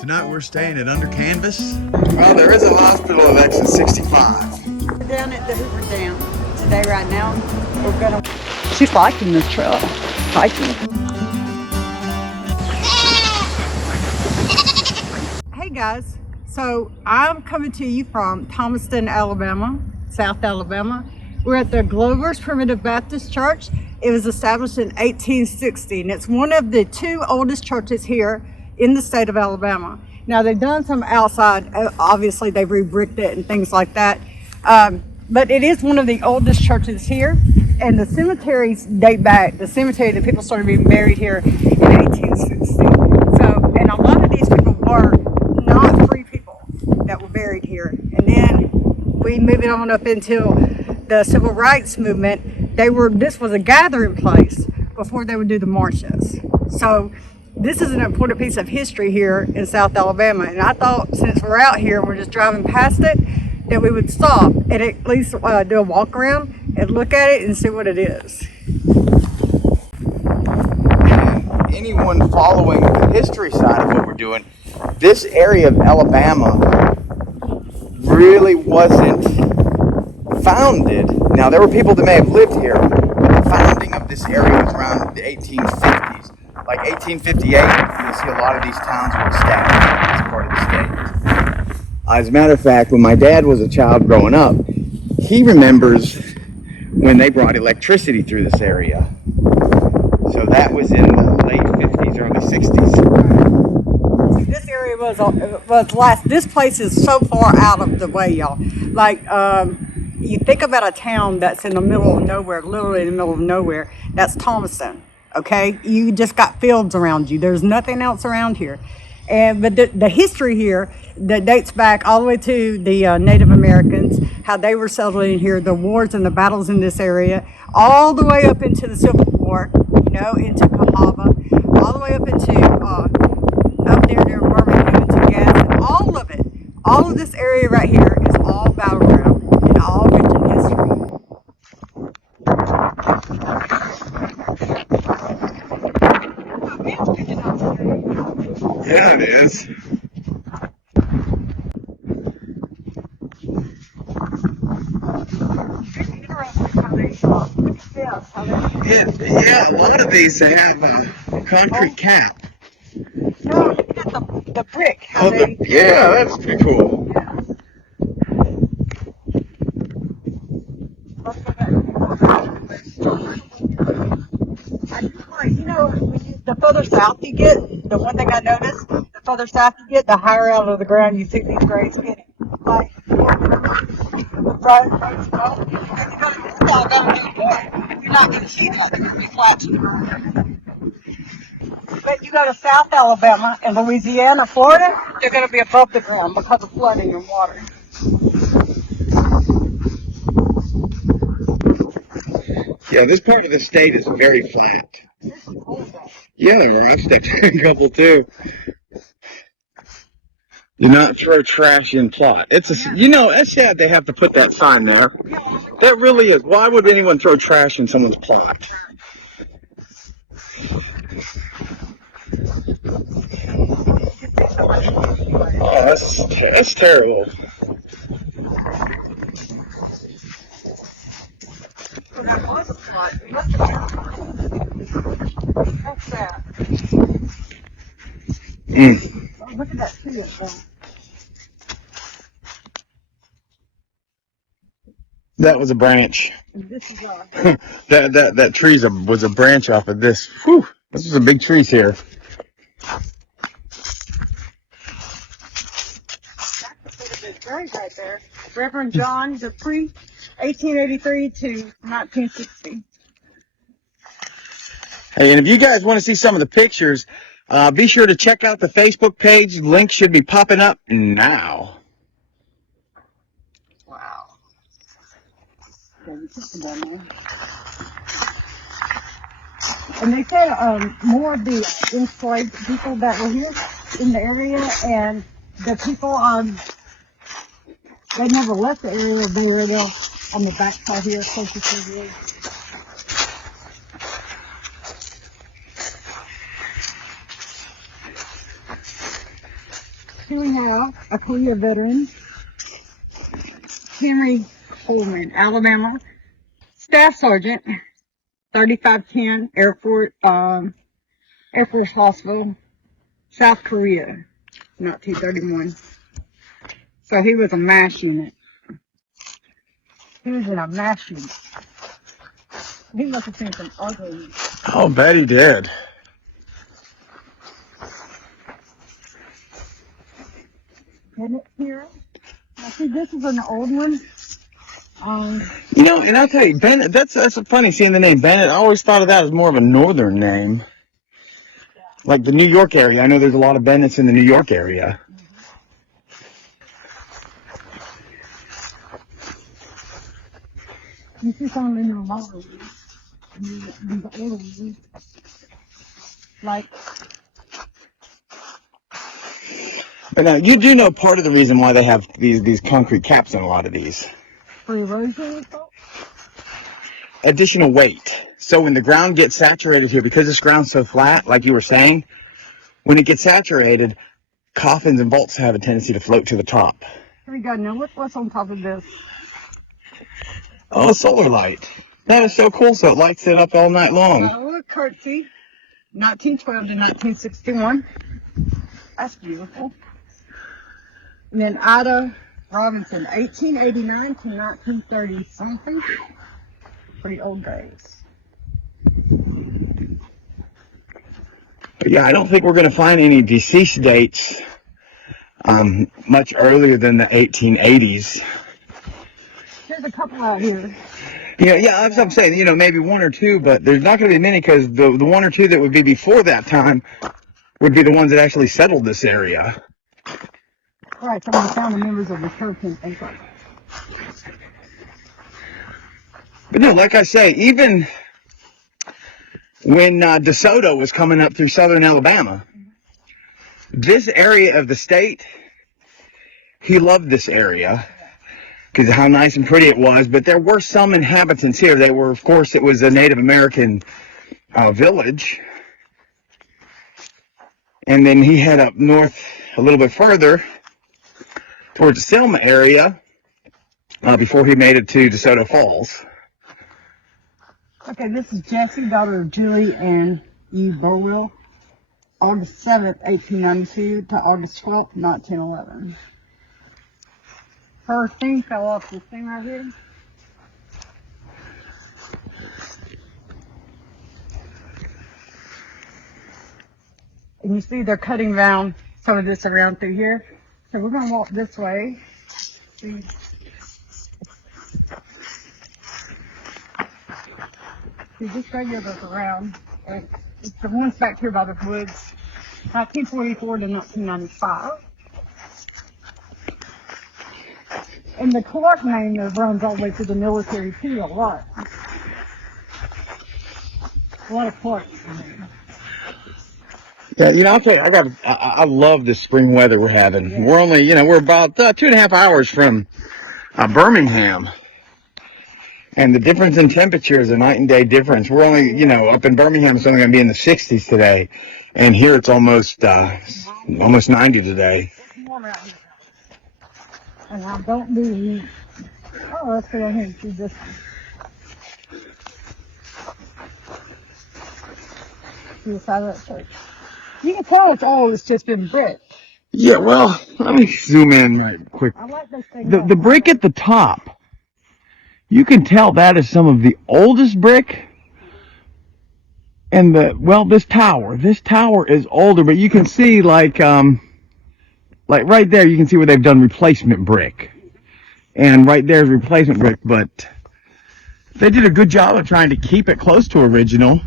Tonight we're staying at Under Canvas. Well, there is a hospital of exit 65. We're down at the Hoover Dam today right now. We're gonna... She's liking this trail. Hiking. Hey guys, so I'm coming to you from Thomaston, Alabama, South Alabama. We're at the Glover's Primitive Baptist Church. It was established in 1860 and it's one of the two oldest churches here in the state of Alabama. Now they've done some outside, obviously they've re-bricked it and things like that, but it is one of the oldest churches here, and the cemeteries date back. The cemetery that people started being buried here in 1860. So, and a lot of these people were not free people that were buried here. And then we move it on up until the Civil Rights Movement. This was a gathering place before they would do the marches. So this is an important piece of history here in South Alabama, and I thought since we're out here, we're just driving past it, that we would stop and at least do a walk around and look at it and see what it is. Anyone following the history side of what we're doing, this area of Alabama really wasn't founded. Now, there were people that may have lived here, but the founding of this area was around the 1850s. Like 1858, you'll see a lot of these towns were established as part of the state. As a matter of fact, when my dad was a child growing up, he remembers when they brought electricity through this area. So that was in the late 50s, early 60s. See, this area was last. This place is so far out of the way, y'all. Like, you think about a town that's in the middle of nowhere, literally in the middle of nowhere. That's Thomaston. Okay, you just got fields around you. There's nothing else around here. But the history here that dates back all the way to the Native Americans, how they were settling here, the wars and the battles in this area, all the way up into the Civil War, into Cahaba, all the way up into up there near Birmingham to Gas, and all of it, all of this area right here is all battleground and all rich in history. Yeah, it is. Yeah, a lot of these have a concrete cap. No, look at the brick. Yeah, that's pretty cool. The further south you get, the one thing I noticed, the further south you get, the higher out of the ground you see these graves getting. Like, right, you're not going to see that. They're going to be flat. But you go to South Alabama and Louisiana, Florida, they're going to be above the ground because of flooding and water. Yeah, this part of the state is very flat. Yeah, I've stepped in a couple too. Do not throw trash in plot. It's it's sad they have to put that sign there. That really is. Why would anyone throw trash in someone's plot? Oh, that's terrible. That's sad. Oh, look at that tree up there. That was a branch. This is that tree was a branch off of this. Whew, this is some big trees here. Right there. Reverend John Dupree, 1883 to 1960. Hey, and if you guys want to see some of the pictures, be sure to check out the Facebook page. Link should be popping up now. Wow. And they said more of the enslaved people that were here in the area, and the people they never left the area. They were there on the back side here, closer to the Here we have a Korea veteran, Henry Coleman, Alabama, Staff Sergeant, 3510 Air Force Hospital, South Korea, 1931. So he was a MASH unit. He was in a MASH unit. He must have seen some ugly. I'll bet he did. Isn't it here? Now see, this is an old one. You know, and I'll tell you, Bennett, that's funny seeing the name Bennett. I always thought of that as more of a northern name. Like the New York area. I know there's a lot of Bennetts in the New York area. You see some in the model. The older ones. Like, But now, you do know part of the reason why they have these concrete caps on a lot of these. for erosion, Additional weight. So when the ground gets saturated here, because this ground's so flat, like you were saying, when it gets saturated, coffins and vaults have a tendency to float to the top. here we go. Now look what's on top of this. Oh, solar light. That is so cool. So it lights it up all night long. Oh, curtsy. 1912 to 1961. That's beautiful. And then Ida Robinson, 1889 to 1930 something. Pretty old days. But yeah, I don't think we're going to find any deceased dates much earlier than the 1880s. There's a couple out here. Yeah, that's what I'm saying. You know, maybe one or two, but there's not going to be many because the one or two that would be before that time would be the ones that actually settled this area. Right, some of the founding members of the church and things like that. But no, like I say, even when DeSoto was coming up through southern Alabama, this area of the state, he loved this area because of how nice and pretty it was. But there were some inhabitants here. They were, of course, it was a Native American village. And then he head up north a little bit further towards the Selma area before he made it to DeSoto Falls. Okay, this is Jessie, daughter of Julie and E. Burwell, August 7th, 1892 to August 12th, 1911. Her thing fell off this thing right here. And you see they're cutting down some of this around through here. So we're going to walk this way. See. See, this graveyard goes around. It's the ones back here by the woods, 1944 to 1995. And the Clark name that runs all the way through the military too, a lot. A lot of Clarks in there. Yeah, you know, I'll tell you, I love the spring weather we're having. Yeah. We're only, we're about 2.5 hours from Birmingham. And the difference in temperature is a night and day difference. We're only, up in Birmingham, it's only going to be in the 60s today. And here it's almost 90 today. It's warm out here. And I don't do, let's go down here and see this one. See the side of that church. You can tell it's old, it's just been brick. Yeah, well, let me zoom in right quick. I like this thing. The brick at the top, you can tell that is some of the oldest brick. And this tower is older, but you can see like right there, you can see where they've done replacement brick. And right there is replacement brick, but they did a good job of trying to keep it close to original.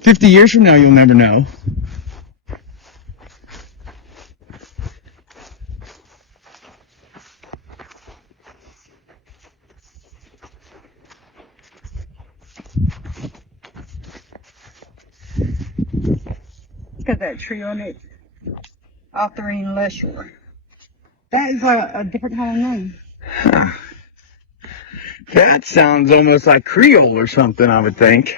50 years from now, you'll never know. Look at that tree on it. Autherine Leshore. That is a different kind of name. Huh. That sounds almost like Creole or something, I would think.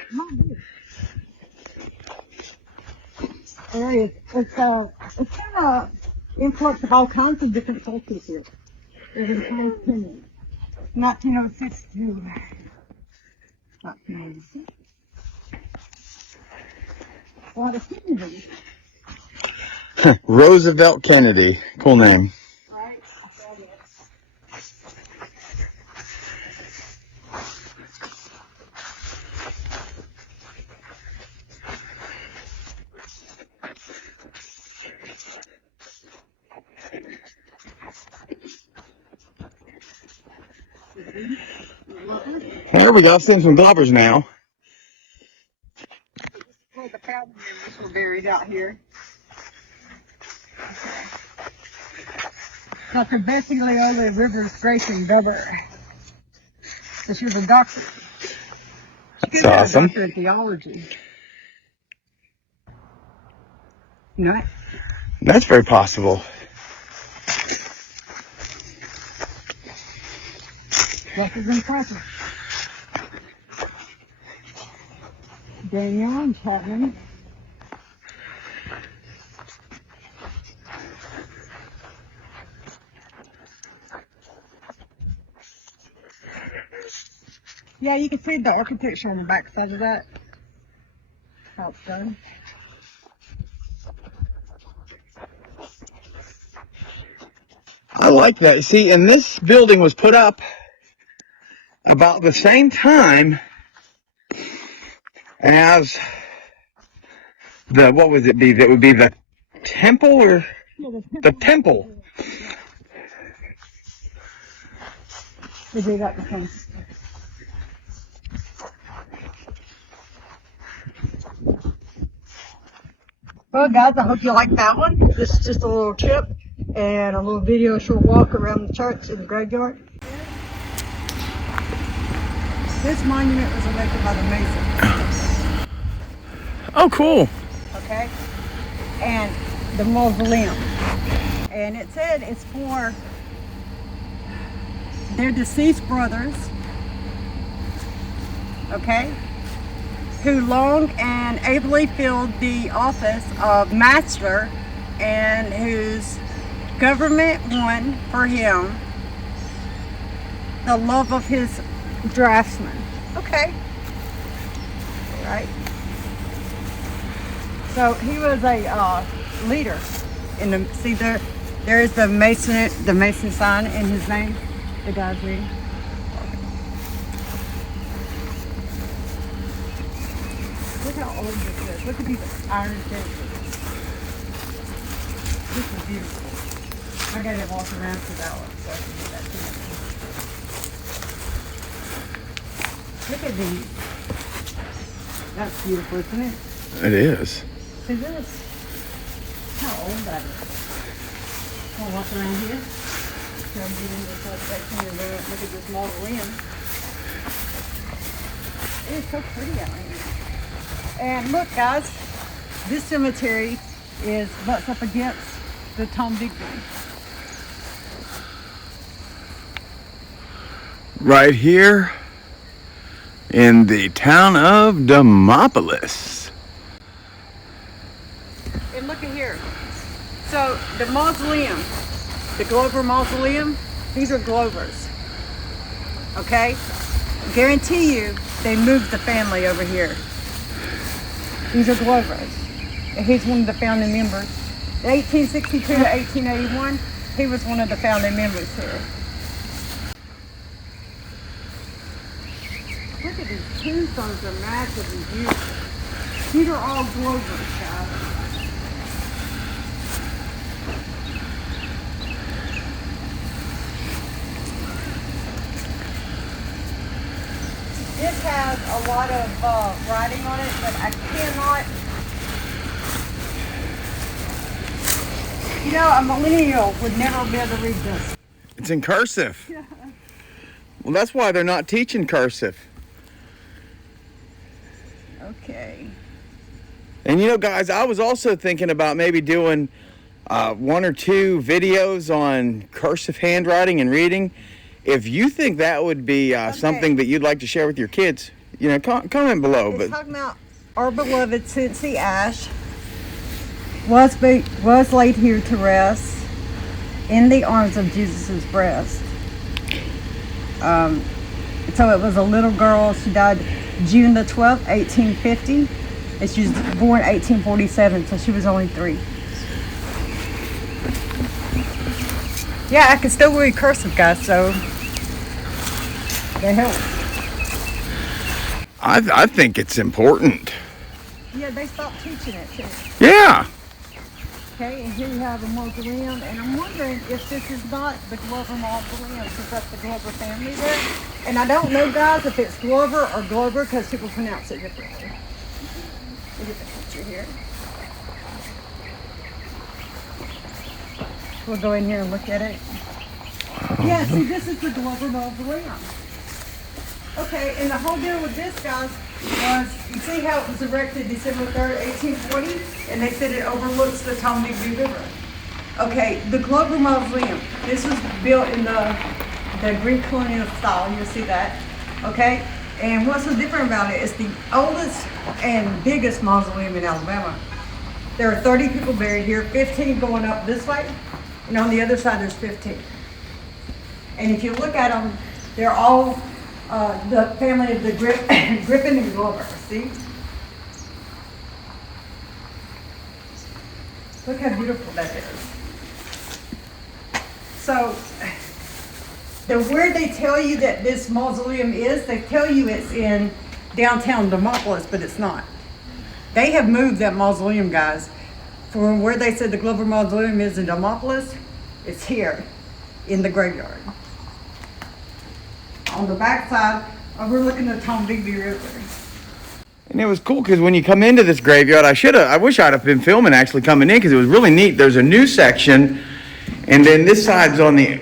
There is. It's kind of influx of all kinds of different cultures here. It was from 1906 to 1986. A lot of Kennedy. Roosevelt Kennedy. Cool name. Right? There we go. I've seen some glovers now. Well, the founding members were buried out here. Dr. Bessie Leola Rivers Grayson Weber. So she was a doctor. That's awesome. A doctor in theology. You know that? That's very possible. That is impressive. Daniel and Chapman. Yeah, you can see the architecture on the back side of that. How it's done. I like that. See, and this building was put up about the same time as the, what would it be? That would be the temple or the temple. They do that the same. Well, guys, I hope you like that one. This is just a little trip and a little video, short walk around the church and the graveyard. This monument was erected by the Masons. Oh, cool. Okay? And the mausoleum. And it said it's for their deceased brothers, okay, who long and ably filled the office of master and whose government won for him the love of his draftsman. Okay. Right. So he was a leader in the, see there is the Mason sign in his name, the guy's reading. Look how old this is. Look at these iron fences. This is beautiful. I gotta walk around to that one so I can get that to Look at these. That's beautiful, isn't it? It is. See this? How old that is. I'll walk around here. So I'm getting this whole section and look at this mausoleum. It is so pretty out here. And look, guys, this cemetery is butts up against the Tom Bigby. Right here in the town of Demopolis. And look at here. So the mausoleum, the Glover Mausoleum, these are Glovers. Okay? Guarantee you they moved the family over here. These are Glovers. And he's one of the founding members. 1862 to 1881, he was one of the founding members here. Look at these tombstones, are massive and beautiful. These are all Glovers, guys. This has a lot of writing on it, but I cannot. You know, a millennial would never be able to read this. It's in cursive. Yeah. Well, that's why they're not teaching cursive. Okay. And you know, guys, I was also thinking about maybe doing one or two videos on cursive handwriting and reading. If you think that would be something that you'd like to share with your kids, you know, comment below. It's But talking about our beloved Cincy Ash was laid here to rest. in the arms of Jesus' breast. So it was a little girl. She died June the 12th, 1850. And she was born 1847, so she was only 3. Yeah, I can still read cursive, guys, so they help. I think it's important. Yeah, they stopped teaching it too. Yeah. Okay, and here you have a mausoleum, and I'm wondering if this is not the Glover mausoleum, because that's the Glover family there. And I don't know, guys, if it's Glover or Glover, because people pronounce it differently. Look at the picture here. We'll go in here and look at it. Yeah, see, this is the Glover mausoleum. Okay, and the whole deal with this, guys, was, you see how it was erected December 3rd, 1840? And they said it overlooks the Tombigbee River. Okay, the Glover Mausoleum, this was built in the Greek colonial style, you'll see that, okay? And what's so different about it is the oldest and biggest mausoleum in Alabama. There are 30 people buried here, 15 going up this way, and on the other side there's 15. And if you look at them, they're all the family of the Griffin and Glover, see? Look how beautiful that is. So, where they tell you that this mausoleum is, they tell you it's in downtown Demopolis, but it's not. They have moved that mausoleum, guys, from where they said the Glover Mausoleum is in Demopolis. It's here in the graveyard. On the back side, we're looking at the Tombigbee River. And it was cool because when you come into this graveyard, I wish I'd have been filming actually coming in because it was really neat. There's a new section, and then this side's on the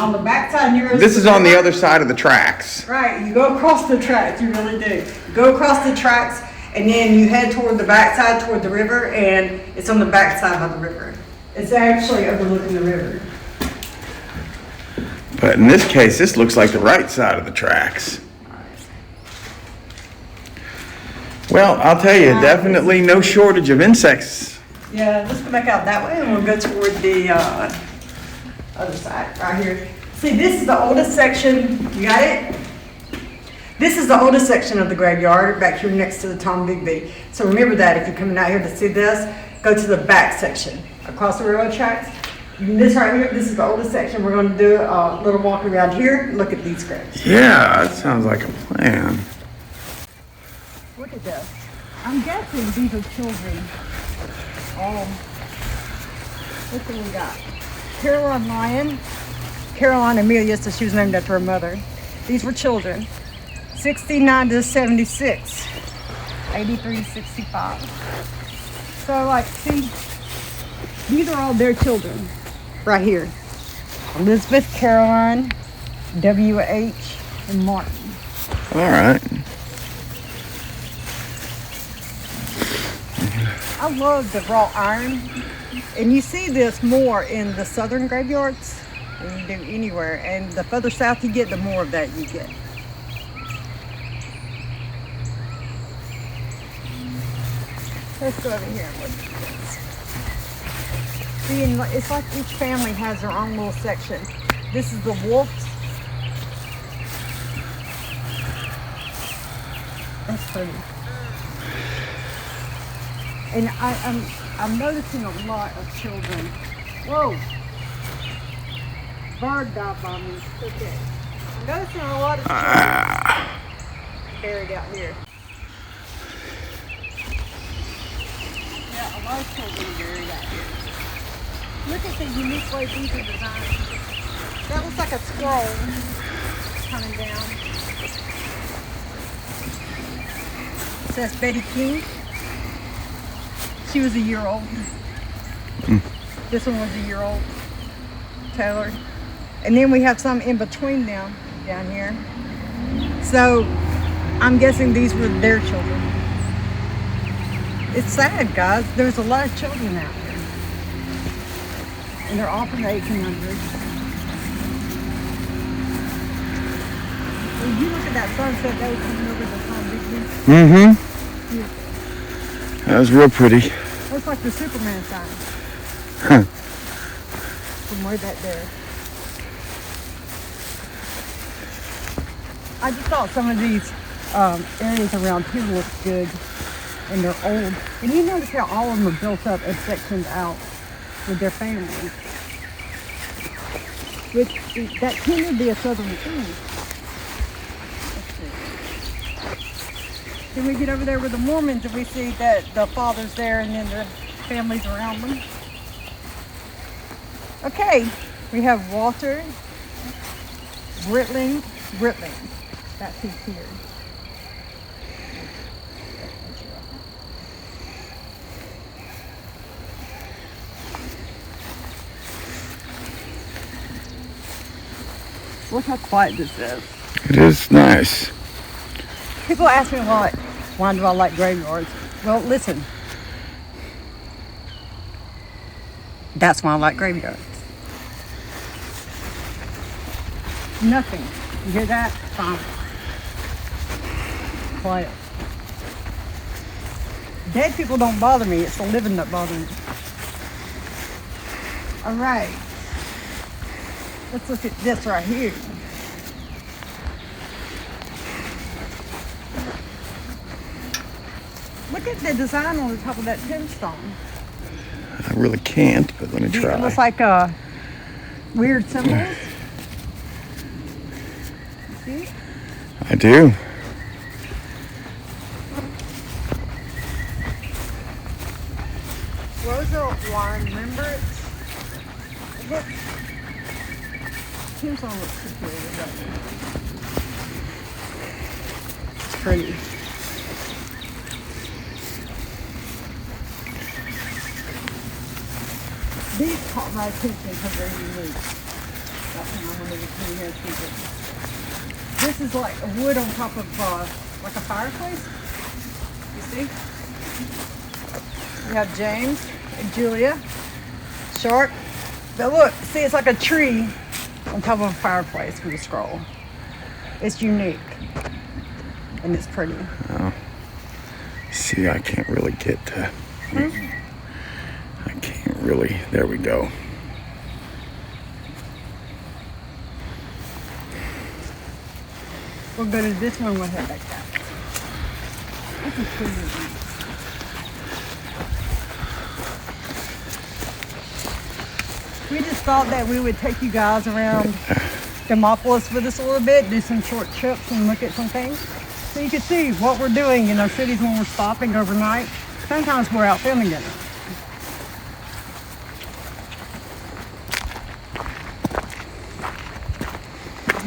on the back side. This is on the other side of the tracks. Right, you go across the tracks. You really do. You go across the tracks, and then you head toward the back side, toward the river, and it's on the back side of the river. It's actually overlooking the river. But in this case, this looks like the right side of the tracks. Well, I'll tell you, definitely no shortage of insects. Yeah, let's go back out that way and we'll go toward the other side, right here. See, this is the oldest section. You got it? This is the oldest section of the graveyard, back here next to the Tombigbee. So remember that if you're coming out here to see this, go to the back section, across the railroad tracks. This right here, this is the oldest section. We're going to do a little walk around here. Look at these graves. Yeah, that sounds like a plan. Look at this. I'm guessing these are children. Look what we got. Caroline Lyon. Caroline Amelia, so she was named after her mother. These were children. 69 to 76. 83 to 65. So, like, see, these are all their children. Right here. Elizabeth, Caroline, W.H., and Martin. All right. I love the wrought iron. And you see this more in the southern graveyards than you do anywhere. And the further south you get, the more of that you get. Let's go over here and look at this. See, it's like each family has their own little section. This is the wolves. That's pretty. And I'm noticing a lot of children. Whoa! Bird died by me. Okay. I'm noticing a lot of children buried out here. Yeah, a lot of children are buried out here. Look at the unique way these are designed. That looks like a scroll coming down. It says Betty King. She was a year old. This one was a year old. Taylor. And then we have some in between them down here. So I'm guessing these were their children. It's sad, guys. There's a lot of children out here. And they're all from the 1800s. When you look at that sunset that was coming over the Tombigbee. Mm-hmm. Beautiful. That was real pretty. Looks like the Superman sign. Huh. From way back there. I just thought some of these areas around here look good, and they're old. And you notice how all of them are built up and sectioned out with their families. Which, that tended to be a southern thing. Then we get over there with the Mormons and we see that the father's there and then the families around them. Okay, we have Walter Britling. That's who's here. Look how quiet this is. It is nice. People ask me why do I like graveyards? Well, listen. That's why I like graveyards. Nothing. You hear that? Fine. Quiet. Dead people don't bother me. It's the living that bother me. All right. Let's look at this right here. Look at the design on the top of that tombstone. I really can't, but let me try. It looks like weird symbols. You see? I do. Rosa Warren, remember it? It looks, tombstone looks peculiar, doesn't it? It's pretty. These caught my attention because they're unique. That's when I wanted to come here and see it. This is like a wood on top of like a fireplace. You see? We have James and Julia, Sharp. But look, see, it's like a tree on top of a fireplace with a scroll. It's unique. And it's pretty. Oh. See, I can't really get to... I can't really... There we go. We'll go to this one. We'll head back down. This is pretty. We just thought that we would take you guys around Demopolis with us a little bit, do some short trips and look at some things. So you can see what we're doing in our cities when we're stopping overnight. Sometimes we're out filming it.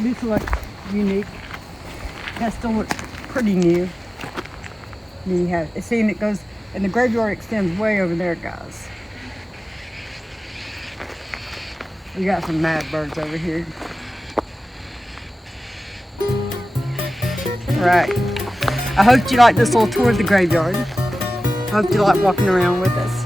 These look unique. That still looks pretty new. And you have, see, and it goes, and the graveyard extends way over there, guys. We got some mad birds over here. Right. I hope you like this little tour of the graveyard. I hope you like walking around with us.